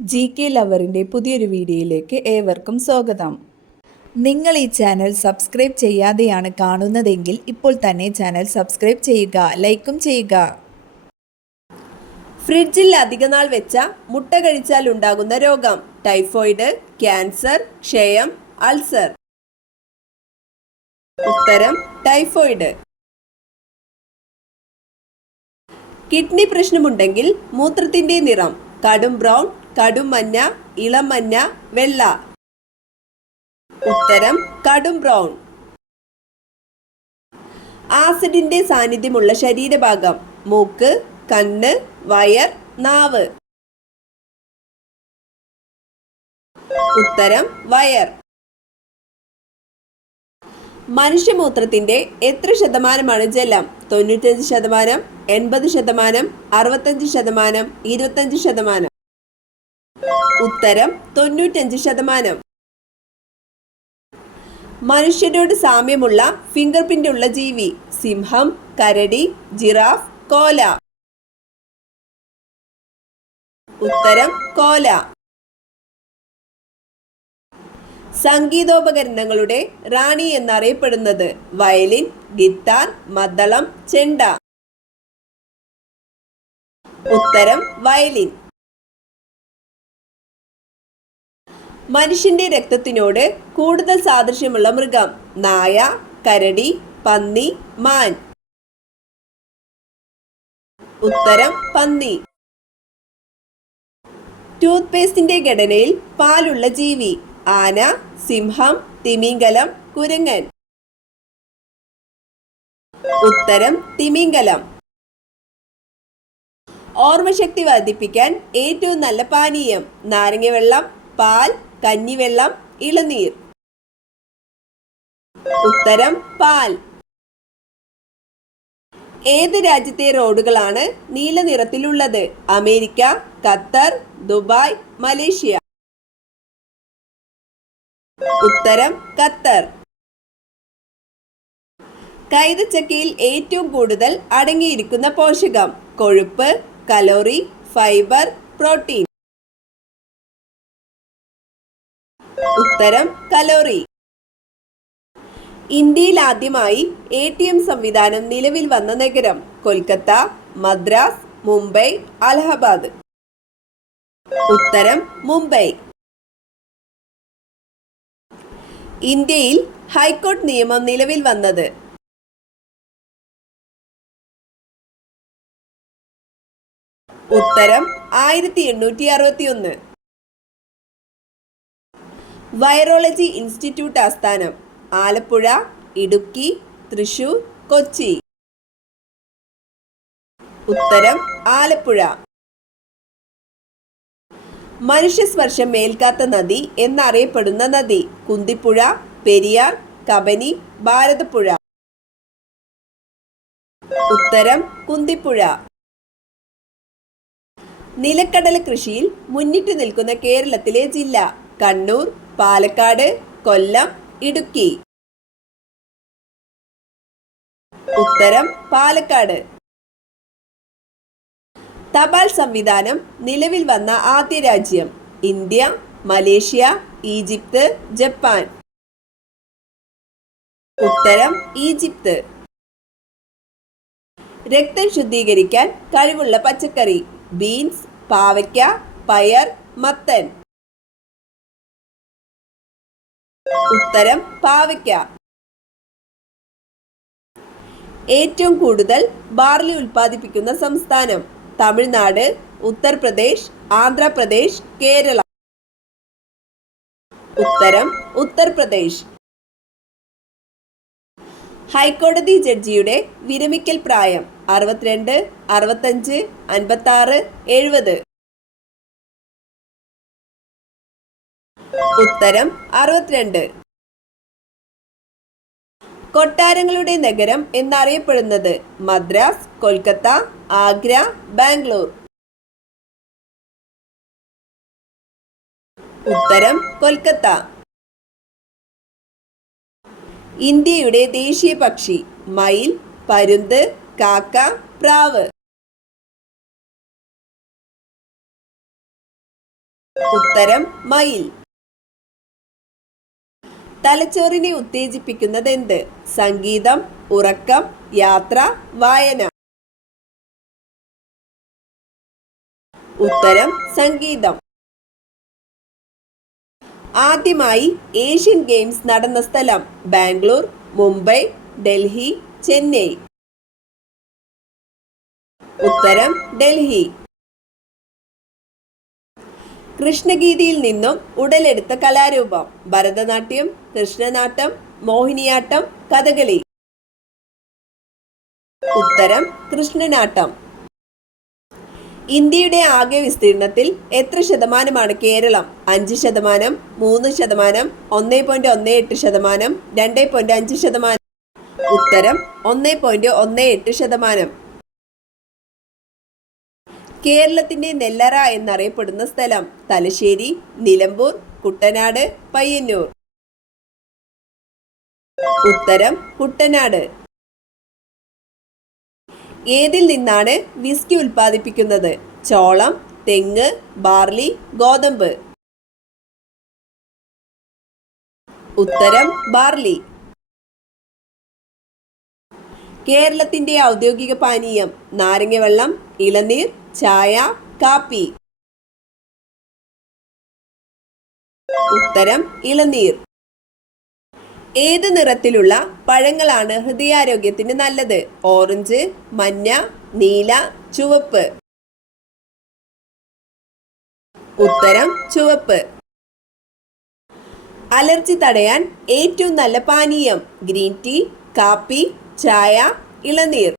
GK ലവറിൻ്റെ പുതിയൊരു വീഡിയോയിലേക്ക് ഏവർക്കും സ്വാഗതം. നിങ്ങൾ ഈ ചാനൽ സബ്സ്ക്രൈബ് ചെയ്യാതെയാണ് കാണുന്നതെങ്കിൽ ഇപ്പോൾ തന്നെ ചാനൽ സബ്സ്ക്രൈബ് ചെയ്യുക, ലൈക്കും ചെയ്യുക. ഫ്രിഡ്ജിൽ അധികനാൾ വെച്ച മുട്ട കഴിച്ചാൽ ഉണ്ടാകുന്ന രോഗം: ടൈഫോയിഡ്, ക്യാൻസർ, ക്ഷയം, അൾസർ. ഉത്തരം ടൈഫോയിഡ്. കിഡ്നി പ്രശ്നമുണ്ടെങ്കിൽ മൂത്രത്തിന്റെ നിറം: കടും ബ്രൗൺ, കടും മഞ്ഞ, ഇളം മഞ്ഞ, വെള്ള. ഉത്തരം കടും ബ്രൗൺ. ആസിഡിന്റെ സാന്നിധ്യമുള്ള ശരീരഭാഗം: മൂക്ക്, കണ്ണ്, വയർ, നാവ്. ഉത്തരം വയർ. മനുഷ്യമൂത്രത്തിന്റെ എത്ര ശതമാനമാണ് ജലം? 95%, 80%, 65%, 25%. ഉത്തരം 95%. മനുഷ്യരോട് സാമ്യമുള്ള ഫിംഗർ പ്രിന്റ് ഉള്ള ജീവി: സിംഹം, കരടി, ജിറാഫ്, കോല. ഉത്തരം കോല. സംഗീതോപകരണങ്ങളുടെ റാണി എന്നറിയപ്പെടുന്നത്: വയലിൻ, ഗിത്താർ, മദ്ദളം, ചെണ്ട. ഉത്തരം വയലിൻ. മനുഷ്യന്റെ രക്തത്തിനോട് കൂടുതൽ സാദൃശ്യമുള്ള മൃഗം: നായ, കരടി, പന്നി, മാൻ. ഉത്തരം പന്നി. ടൂത്ത് പേസ്റ്റിന്റെ ഘടനയിൽ പാലുള്ള ജീവി: ആന, സിംഹം, തിമിംഗലം, കുരങ്ങൻ. ഉത്തരം തിമിംഗലം. ഓർമ്മശക്തി വർദ്ധിപ്പിക്കാൻ ഏറ്റവും നല്ല പാനീയം: നാരങ്ങ വെള്ളം, പാൽ, കഞ്ഞിവെള്ളം, ഇളനീർ. ഉത്തരം പാൽ. ഏത് രാജ്യത്തെ റോഡുകളാണ് നീല നിറത്തിലുള്ളത്? America, Qatar, Dubai, Malaysia. ഉത്തരം ഖത്തർ. കൈതച്ചക്കയിൽ ഏറ്റവും കൂടുതൽ അടങ്ങിയിരിക്കുന്ന പോഷകം: കൊഴുപ്പ്, കലോറി, ഫൈബർ, പ്രോട്ടീൻ. ഉത്തരം കലോറി. ഇന്ത്യയിൽ ആദ്യമായി ATM സംവിധാനം നിലവിൽ വന്ന നഗരം: കൊൽക്കത്ത, മദ്രാസ്, മുംബൈ, അലഹബാദ്. ഉത്തരം മുംബൈ. ഇന്ത്യയിൽ ഹൈക്കോടതി നിയമം നിലവിൽ വന്നത്: ഉത്തരം 1861. വൈറോളജി ഇൻസ്റ്റിറ്റ്യൂട്ട് ആസ്ഥാനം: ആലപ്പുഴ, ഇടുക്കി, തൃശൂർ, കൊച്ചി. ഉത്തരം ആലപ്പുഴ. മനുഷ്യസ്പർശം ഏൽക്കാത്ത നദി എന്നറിയപ്പെടുന്ന നദി: കുന്തിപ്പുഴ, പെരിയാർ, കബനി, ഭാരതപ്പുഴ. ഉത്തരം കുന്തിപ്പുഴ. നിലക്കടല കൃഷിയിൽ മുന്നിട്ട് നിൽക്കുന്ന കേരളത്തിലെ ജില്ല: കണ്ണൂർ, പാലക്കാട്, കൊല്ലം, ഇടുക്കി. ഉത്തരം പാലക്കാട്. തപാൽ സംവിധാനം നിലവിൽ വന്ന ആദ്യ രാജ്യം: ഇന്ത്യ, മലേഷ്യ, ഈജിപ്ത്, ജപ്പാൻ. ഉത്തരം ഈജിപ്ത്. രക്തം ശുദ്ധീകരിക്കാൻ കഴിവുള്ള പച്ചക്കറി: ബീൻസ്, പാവയ്ക്ക, പയർ, മത്തൻ. ഉത്തരം പാവയ്ക്ക. ഏറ്റവും കൂടുതൽ ബാർലി ഉൽപ്പാദിപ്പിക്കുന്ന സംസ്ഥാനം: തമിഴ്നാട്, ഉത്തർപ്രദേശ്, ആന്ധ്രാപ്രദേശ്, കേരള. ഉത്തരം ഉത്തർപ്രദേശ്. ഹൈക്കോടതി ജഡ്ജിയുടെ വിരമിക്കൽ പ്രായം: 62, 65, 56, 70. ഉത്തരം 62. കൊട്ടാരങ്ങളുടെ നഗരം എന്നറിയപ്പെടുന്നത്: മദ്രാസ്, കൊൽക്കത്ത, ആഗ്ര, ബാംഗ്ലൂർ. ഉത്തരം കൊൽക്കത്ത. ഇന്ത്യയുടെ ദേശീയ പക്ഷി: മയിൽ, പരുന്ത്, കാക്ക, പ്രാവ്. ഉത്തരം മയിൽ. തലച്ചോറിനെ ഉത്തേജിപ്പിക്കുന്നത് എന്ത്? സംഗീതം, ഉറക്കം, യാത്ര, വായന. ഉത്തരം സംഗീതം. ആദ്യമായി ഏഷ്യൻ ഗെയിംസ് നടന്ന സ്ഥലം? ബാംഗ്ലൂർ, മുംബൈ, ഡൽഹി, ചെന്നൈ. ഉത്തരം ഡൽഹി. കൃഷ്ണഗീതിയിൽ നിന്നും ഉടലെടുത്ത കലാരൂപം? ഭരതനാട്യം, കൃഷ്ണനാട്ടം, മോഹിനിയാട്ടം, കഥകളി. ഉത്തരം കൃഷ്ണനാട്ടം. ഇന്ത്യയുടെ ആകെ വിസ്തീർണത്തിൽ എത്ര ശതമാനമാണ് കേരളം? 5%, 3%, 1.18%, 2.5%. ഉത്തരം 1.18%. കേരളത്തിന്റെ നെല്ലറ എന്നറിയപ്പെടുന്ന സ്ഥലം? തലശ്ശേരി, നിലമ്പൂർ, കുട്ടനാട്, പയ്യന്നൂർ. ഉത്തരം കുട്ടനാട്. ഏതിൽ നിന്നാണ് വിസ്കി ഉൽപ്പാദിപ്പിക്കുന്നത്? ചോളം, തെങ്ങ്, ബാർലി, ഗോതമ്പ്. ഉത്തരം ബാർലി. കേരളത്തിന്റെ ഔദ്യോഗിക പാനീയം? നാരങ്ങവെള്ളം, ഇളനീർ, ചായ, കാപ്പി. ഉത്തരം ഇളനീർ. ഏത് നിറത്തിലുള്ള പഴങ്ങളാണ് ഹൃദയാരോഗ്യത്തിന് നല്ലത്? ഓറഞ്ച്, മഞ്ഞ, നീല, ചുവപ്പ്. ഉത്തരം ചുവപ്പ്. അലർജി തടയാൻ ഏറ്റവും നല്ല പാനീയം? ഗ്രീൻ ടീ, കാപ്പി, ചായ, ഇളനീർ.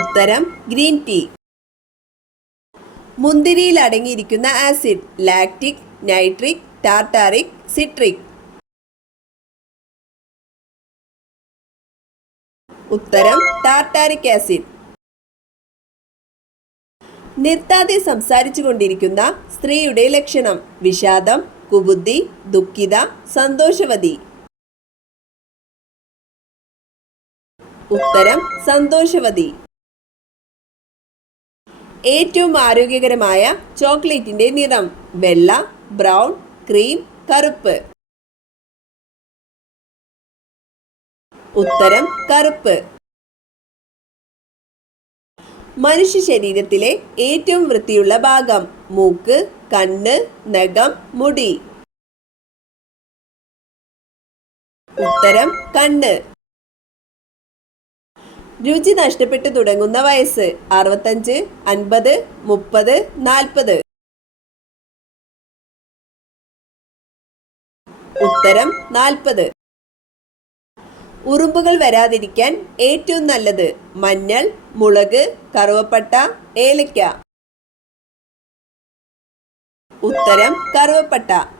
ഉത്തരം ഗ്രീൻ ടീ. മുന്തിരിയിൽ അടങ്ങിയിരിക്കുന്ന acid? Lactic, nitric, tartaric, citric. ഉത്തരം ടാർട്ടാറിക് ആസിഡ്. നിർത്താതെ സംസാരിച്ചു കൊണ്ടിരിക്കുന്ന സ്ത്രീയുടെ ലക്ഷണം? വിഷാദം, കുബുദ്ധി, ദുഃഖിത, സന്തോഷവതി. ഉത്തരം സന്തോഷവതി. ഏറ്റവും ആരോഗ്യകരമായ ചോക്ലേറ്റിന്റെ നിറം? വെള്ള, ബ്രൗൺ, ക്രീം, കറുപ്പ്. ഉത്തരം കറുപ്പ്. മനുഷ്യ ശരീരത്തിലെ ഏറ്റവും വൃത്തിയുള്ള ഭാഗം? മൂക്ക്, കണ്ണ്, നഖം, മുടി. ഉത്തരം കണ്ണ്. രുചി നഷ്ടപ്പെട്ടു തുടങ്ങുന്ന വയസ്സ്? 65, 50, 30, 40. ഉത്തരം 40. ഉറുമ്പുകൾ വരാതിരിക്കാൻ ഏറ്റവും നല്ലത്? മഞ്ഞൾ, മുളക്, കറുവപ്പട്ട, ഏലക്ക. ഉത്തരം കറുവപ്പട്ട.